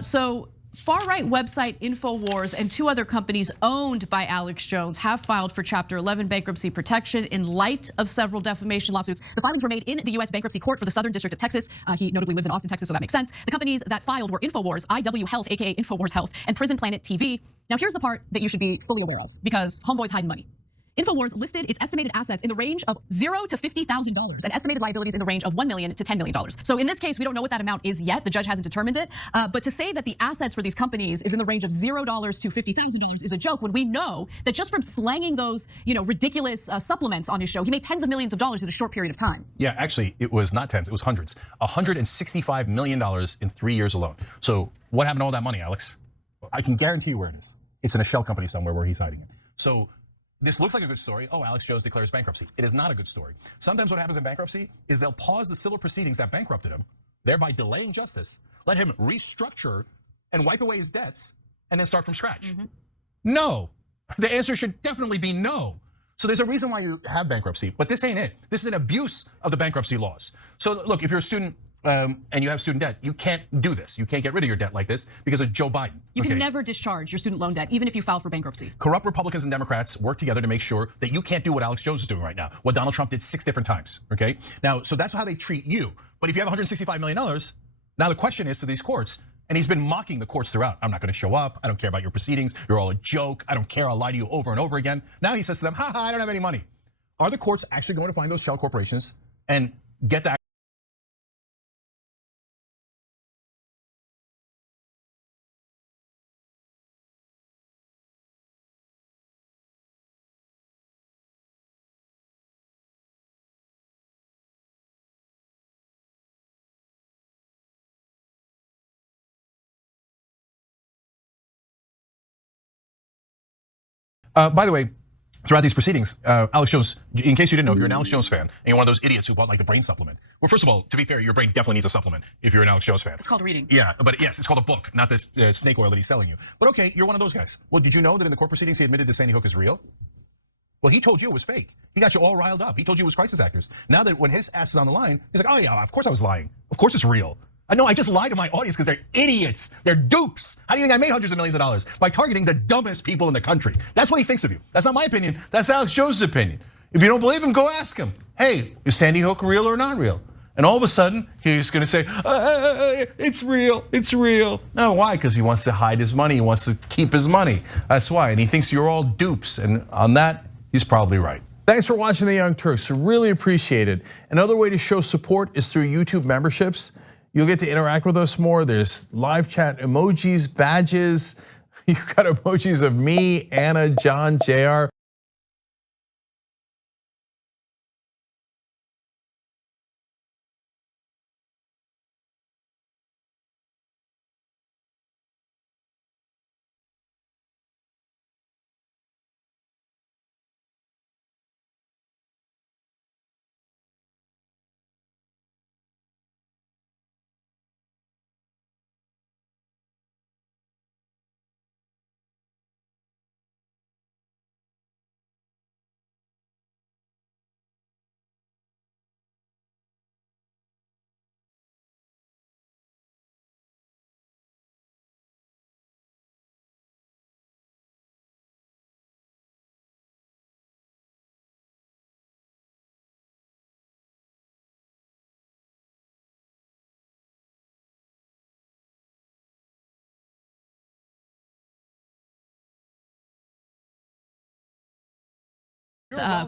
So far-right website InfoWars and 2 other companies owned by Alex Jones have filed for Chapter 11 bankruptcy protection in light of several defamation lawsuits. The filings were made in the U.S. Bankruptcy Court for the Southern District of Texas. He notably lives in Austin, Texas, so that makes sense. The companies that filed were InfoWars, IW Health, aka InfoWars Health, and Prison Planet TV. Now here's the part that you should be fully aware of, because homeboy's hiding money. InfoWars listed its estimated assets in the range of $0 to $50,000 and estimated liabilities in the range of $1 million to $10 million. So in this case, we don't know what that amount is yet. The judge hasn't determined it. But to say that the assets for these companies is in the range of $0 to $50,000 is a joke, when we know that just from slanging those, ridiculous supplements on his show, he made tens of millions of dollars in a short period of time. Yeah, actually, it was not tens, it was hundreds. $165 million in 3 years alone. So what happened to all that money, Alex? I can guarantee you where it is. It's in a shell company somewhere where he's hiding it. So this looks like a good story. Oh, Alex Jones declares bankruptcy. It is not a good story. Sometimes what happens in bankruptcy is they'll pause the civil proceedings that bankrupted him, thereby delaying justice, let him restructure and wipe away his debts, and then start from scratch. No, the answer should definitely be no. So there's a reason why you have bankruptcy, but this ain't it. This is an abuse of the bankruptcy laws. So look, if you're a student and you have student debt, you can't do this. You can't get rid of your debt like this because of Joe Biden. You can never discharge your student loan debt, even if you file for bankruptcy. Corrupt Republicans and Democrats work together to make sure that you can't do what Alex Jones is doing right now, what Donald Trump did 6 different times, okay? Now, so that's how they treat you. But if you have $165 million, now the question is to these courts, and he's been mocking the courts throughout. I'm not gonna show up, I don't care about your proceedings, you're all a joke, I don't care, I'll lie to you over and over again. Now he says to them, haha, I don't have any money. Are the courts actually going to find those shell corporations and get that? By the way, throughout these proceedings, Alex Jones, in case you didn't know, if you're an Alex Jones fan and you're one of those idiots who bought like the brain supplement. Well, first of all, to be fair, your brain definitely needs a supplement if you're an Alex Jones fan. It's called reading. Yeah, but yes, it's called a book, not this snake oil that he's selling you. But okay, you're one of those guys. Well, did you know that in the court proceedings he admitted that Sandy Hook is real? Well, he told you it was fake. He got you all riled up. He told you it was crisis actors. Now that when his ass is on the line, he's like, oh yeah, of course I was lying. Of course it's real. No, I just lied to my audience because they're idiots. They're dupes. How do you think I made hundreds of millions of dollars? By targeting the dumbest people in the country. That's what he thinks of you. That's not my opinion. That's Alex Jones' opinion. If you don't believe him, go ask him. Hey, is Sandy Hook real or not real? And all of a sudden, he's gonna say, it's real, it's real. No, why? Because he wants to hide his money. He wants to keep his money. That's why. And he thinks you're all dupes. And on that, he's probably right. Thanks for watching The Young Turks. I really appreciate it. Another way to show support is through YouTube memberships. You'll get to interact with us more. There's live chat emojis, badges. You've got emojis of me, Anna, John, JR.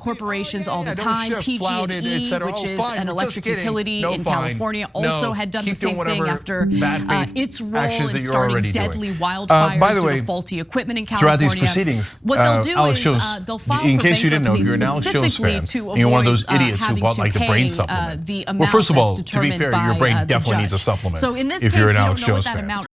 Corporations all the time. PG&E, which is an electric utility in California, also had done the same thing after its role in starting deadly wildfires due to faulty equipment in California. Throughout these proceedings, what they'll do Alex is Jones, they'll file in for case you didn't know, if you're an Alex Jones fan, and you're one of those idiots who bought like the brain supplement. Well, first of all, to be fair, your brain definitely needs a supplement. So in this if case, you're an we Alex don't know what Jones that fan. amount